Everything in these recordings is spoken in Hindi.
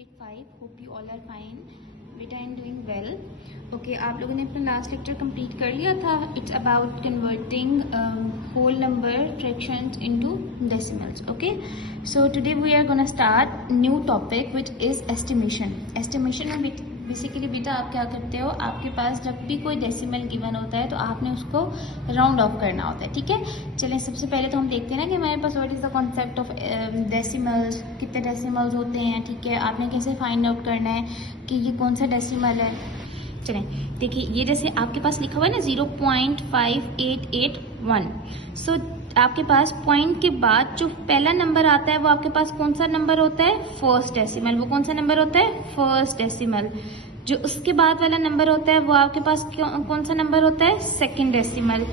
grade 5. Hope you all are fine. Beta, I'm doing well. Okay, आप लोगों ने अपना लास्ट लेक्चर कंप्लीट कर लिया था. It's about converting whole number fractions into decimals. Okay, so today we are gonna start new topic which is estimation. Estimation में बेसिकली बेटा आप क्या करते हो, आपके पास जब भी कोई डेसिमल गिवन होता है तो आपने उसको राउंड ऑफ करना होता है. ठीक है, चलें सबसे पहले तो हम देखते हैं ना कि हमारे पास what is the concept of decimals, कितने डेसिमल्स होते हैं. ठीक है, आपने कैसे फाइंड आउट करना है कि ये कौन सा डेसिमल है. चलें देखिए, ये जैसे आपके पास लिखा हुआ है ना 0.5881. सो आपके पास पॉइंट के बाद जो पहला नंबर आता है वो आपके पास कौन सा नंबर होता है, फर्स्ट डेसिमल. वो कौन सा नंबर होता है, फर्स्ट डेसिमल. जो उसके बाद वाला नंबर होता है वो आपके पास कौन सा नंबर होता है, सेकंड डेसिमल.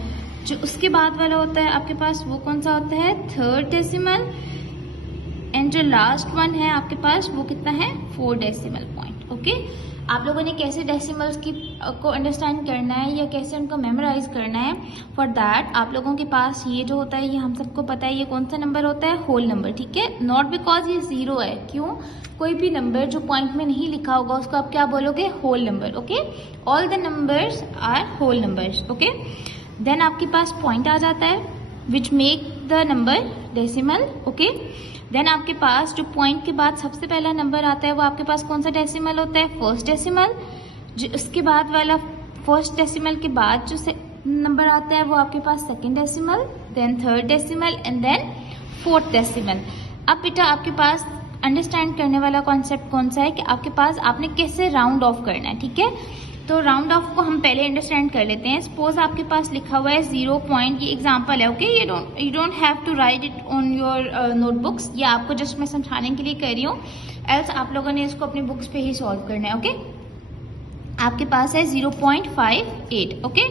जो उसके बाद वाला होता है आपके पास वो कौन सा होता है, थर्ड डेसिमल. एंड जो लास्ट वन है आपके पास वो कितना है, फोर्थ डेसिमल पॉइंट. ओके, आप लोगों ने कैसे डेसिमल्स को अंडरस्टैंड करना है या कैसे उनको मेमोराइज करना है, फॉर दैट आप लोगों के पास ये जो होता है ये हम सबको पता है ये कौन सा नंबर होता है, होल नंबर. ठीक है, नॉट बिकॉज ये जीरो है. क्यों, कोई भी नंबर जो पॉइंट में नहीं लिखा होगा उसको आप क्या बोलोगे, whole number. Okay, all the numbers are whole numbers. Okay, then आपके पास पॉइंट आ जाता है which make the number decimal. Okay, then आपके पास जो पॉइंट के बाद सबसे पहला नंबर आता है वो आपके पास कौन सा डेसिमल होता है, फर्स्ट डेसिमल. जो उसके बाद वाला फर्स्ट डेसिमल के बाद जो नंबर आता है वो आपके पास second decimal, then third decimal and then fourth decimal. अब बेटा आपके पास अंडरस्टैंड करने वाला कॉन्सेप्ट कौन सा है कि आपके पास आपने कैसे राउंड ऑफ करना है. ठीक है, तो राउंड ऑफ को हम पहले अंडरस्टैंड कर लेते हैं. सपोज आपके पास लिखा हुआ है 0 पॉइंट, ये एग्जांपल है. Okay, you don't have to write it on your notebooks. ये आपको जस्ट मैं समझाने के लिए कर रही हूँ, एल्स आप लोगों ने इसको अपनी बुक्स पे ही सॉल्व करना है. ओके, आपके पास है 0.58. ओके,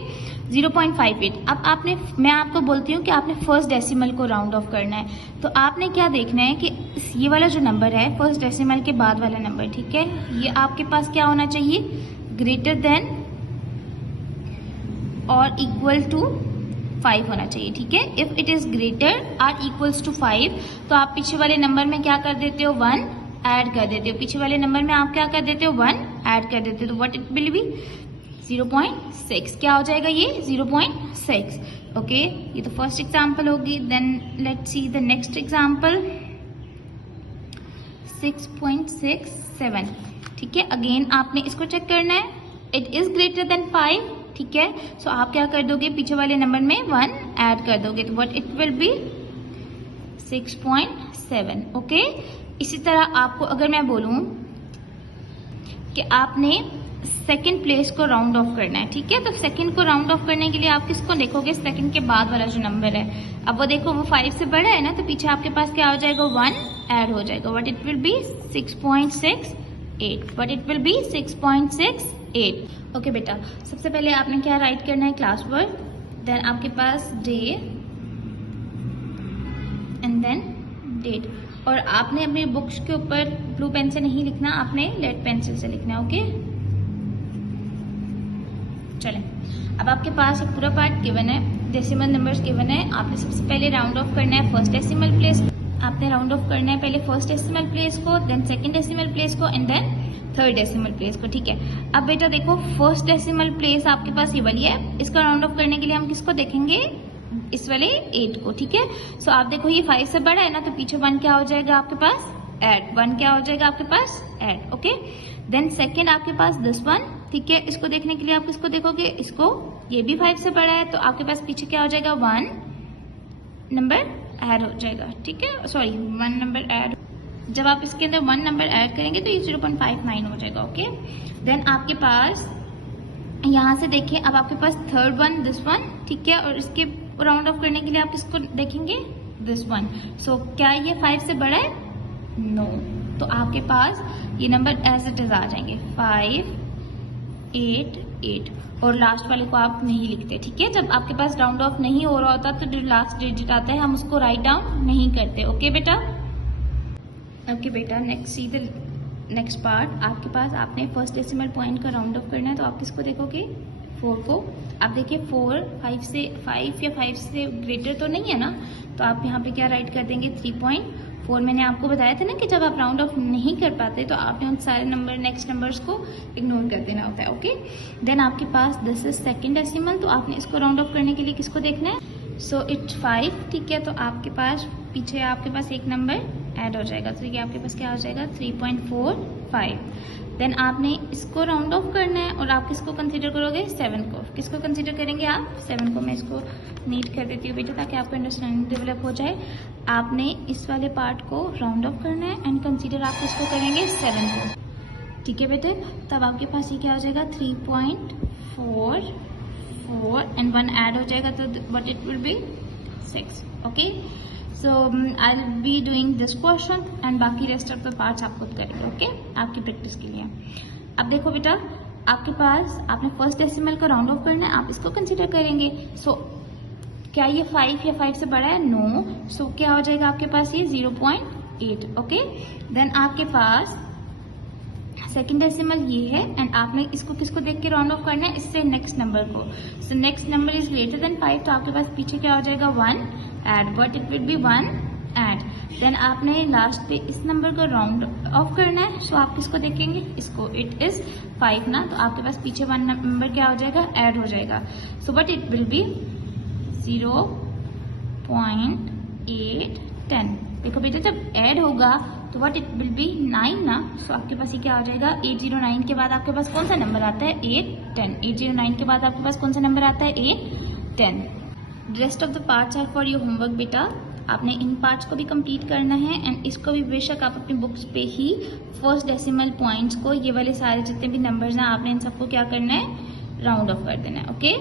0.58. अब मैं आपको बोलती हूँ कि आपने फर्स्ट डेसिमल को राउंड ऑफ करना है. तो आपने क्या देखना है कि ये वाला जो नंबर है फर्स्ट डेसिमल के बाद वाला नंबर, ठीक है, ये आपके पास क्या होना चाहिए, ग्रेटर देन और इक्वल टू 5 होना चाहिए. ठीक है, इफ इट इज ग्रेटर और इक्वल्स टू 5 तो आप पीछे वाले नंबर में क्या कर देते हो, 1 ऐड कर देते हो. पीछे वाले नंबर में आप क्या कर देते हो, 1 ऐड कर देते हो. तो व्हाट इट विल बी 0.6. क्या हो जाएगा ये 0.6. ओके, ये तो फर्स्ट एग्जाम्पल होगी. Then let's see the next example 6.67. ठीक है, अगेन आपने इसको चेक करना है, इट इज ग्रेटर देन 5. ठीक है, सो आप क्या कर दोगे, पीछे वाले नंबर में 1 ऐड कर दोगे. तो what it will B 6.7. Okay, इसी तरह आपको अगर मैं बोलूं कि आपने सेकंड प्लेस को राउंड ऑफ करना है. ठीक है, तो सेकंड को राउंड ऑफ करने के लिए आप किसको देखोगे, सेकंड के बाद वाला जो नंबर है. अब वो देखो वो 5 से बड़ा है ना, तो पीछे आपके पास क्या हो जाएगा, 1 ऐड हो जाएगा. What it will B 6.68. What it will B 6.68. Okay बेटा, सबसे पहले आपने क्या राइट करना है, क्लास वर्क, देन आपके पास डे एंड देन डेट. और आपने अपने बुक्स के ऊपर ब्लू पेन से नहीं लिखना, आपने लेड पेंसिल से लिखना है. ओके, चलें, अब आपके पास एक पूरा पार्ट गिवन है, डेसिमल नंबर्स गिवन है. आपने सबसे पहले राउंड ऑफ करना है फर्स्ट डेसिमल प्लेस. आपने राउंड ऑफ करना है पहले फर्स्ट डेसिमल प्लेस को, देन सेकंड डेसिमल प्लेस को and then third decimal place को. ठीक है, अब बेटा देखो फर्स्ट डेसिमल प्लेस आपके पास ये वाली है, इसका राउंड ऑफ करने के लिए हम किसको देखेंगे, इस वाले 8 को. ठीक है, सो आप देखो ये 5 से बड़ा है ना, तो पीछे 1 क्या हो जाएगा आपके पास, ऐड. 1 क्या हो जाएगा आपके पास, ऐड. ओके, देन सेकंड आपके पास दिस वन. ठीक है, इसको देखने के लिए आप किसको देखोगे, इसको, ये भी 5 से बड़ा है, तो आपके पास पीछे क्या हो जाएगा, 1 नंबर ऐड हो जाएगा. ठीक है, सॉरी 1 नंबर ऐड. जब आप इसके अंदर 1 नंबर ऐड करेंगे तो ये 0.59 हो जाएगा. ओके, देन आपके पास यहाँ से देखिए, अब आपके पास थर्ड वन दिस वन. ठीक है, और इसके राउंड ऑफ करने के लिए आप इसको देखेंगे, दिस वन. सो क्या ये 5 से बड़ा है, नो. तो आपके पास ये नंबर एज इट इज आ जाएंगे 5, 8, 8. और लास्ट वाले को आप नहीं लिखते. ठीक है, जब आपके पास राउंड ऑफ नहीं हो रहा होता तो जो लास्ट डिजिट आता है हम उसको राइट डाउन नहीं करते. ओके बेटा, ओके बेटा, next C the next part. आपके पास आपने फर्स्ट डेसिमल पॉइंट का राउंड ऑफ करना है, तो आप किसको देखोगे, 4 को. आप देखिए 4 5 या 5 से ग्रेटर तो नहीं है ना, तो आप यहाँ पे क्या राइट कर देंगे, 3.4. 4 मैंने आपको बताया था ना कि जब आप राउंड ऑफ नहीं कर पाते तो आपने उन सारे नंबर नेक्स्ट नंबर्स को इग्नोर कर देना होता है। ओके, देन आपके पास दिस इज सेकंड डेसिमल, तो आपने इसको राउंड ऑफ करने के लिए किसको देखना है, सो इट्स 5, ठीक है। तो आपके पास पीछे आपके पास एक नंबर ऐड हो जाएगा, तो ये आपके पास क्या हो जाएगा 3.45। देन आपने इसको राउंड ऑफ करना है और आप किसको कंसीडर करोगे 7 को, किसको कंसीडर करेंगे आप 7 को। मैं इसको नीट कर देती हूँ बेटा ताकि आपको अंडरस्टैंडिंग डेवलप हो जाए। आपने इस वाले पार्ट को राउंड ऑफ करना है एंड कंसीडर आप किसको करेंगे 7 को, ठीक है बेटे। तब आपके पास ये क्या हो जाएगा 3.44 एंड 1 ऐड हो जाएगा तो what it will B 6। Okay, so I will be doing this question and बाकी रेस्ट ऑफ द पार्ट्स आप खुद करेंगे। ओके, आपकी प्रैक्टिस के लिए। अब देखो बेटा, आपके पास आपने फर्स्ट डेसिमल को राउंड ऑफ करना है, आप इसको कंसीडर करेंगे। सो क्या ये 5 या 5 से बड़ा है, नो। सो क्या हो जाएगा आपके पास ये 0.8। ओके, देन आपके पास सेकेंड डेसिमल ये है एंड आपने इसको किसको देख के राउंड ऑफ करना है, इससे नेक्स्ट नंबर को। So next number is greater than 5, तो आपके पास पीछे क्या हो जाएगा 1 add, but it will be 1 add. देन आपने लास्ट पे इस नंबर को राउंड ऑफ करना है, सो आप किसको देखेंगे, इसको। इट इज 5 ना, तो आपके पास पीछे 1 नंबर क्या हो जाएगा ऐड हो जाएगा। So but it will B 0.810। देखो बेटा, जब ऐड होगा तो व्हाट इट विल बी 9 ना, सो आपके पास ये क्या हो जाएगा 809 के बाद आपके पास कौन सा नंबर आता है 810। 809 के बाद आपके पास कौन सा नंबर आता है 810। Rest of the parts are for your homework बेटा। आपने इन पार्ट्स को भी कंप्लीट करना है एंड इसको भी बेशक आप अपनी बुक्स पे ही फर्स्ट डेसिमल पॉइंट्स को, ये वाले सारे जितने भी नंबर्स हैं आपने इन सबको क्या करना है राउंड ऑफ कर देना है। ओके,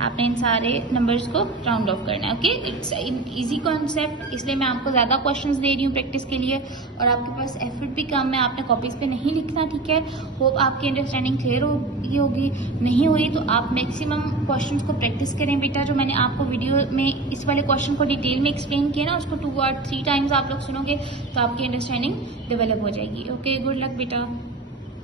आपने इन सारे नंबर्स को राउंड ऑफ करना है। ओके, इट्स इजी कॉन्सेप्ट, इसलिए मैं आपको ज़्यादा क्वेश्चंस दे रही हूँ प्रैक्टिस के लिए और आपके पास एफर्ट भी कम है, आपने कॉपीज पे नहीं लिखना, ठीक है। होप आपकी अंडरस्टैंडिंग क्लियर होगी। नहीं हुई तो आप मैक्सिमम क्वेश्चंस को प्रैक्टिस करें बेटा। जो मैंने आपको वीडियो में इस वाले क्वेश्चन को डिटेल में एक्सप्लेन किया ना, उसको 2 और 3 टाइम्स आप लोग सुनोगे तो आपकी अंडरस्टैंडिंग डेवलप हो जाएगी। ओके, गुड लक बेटा।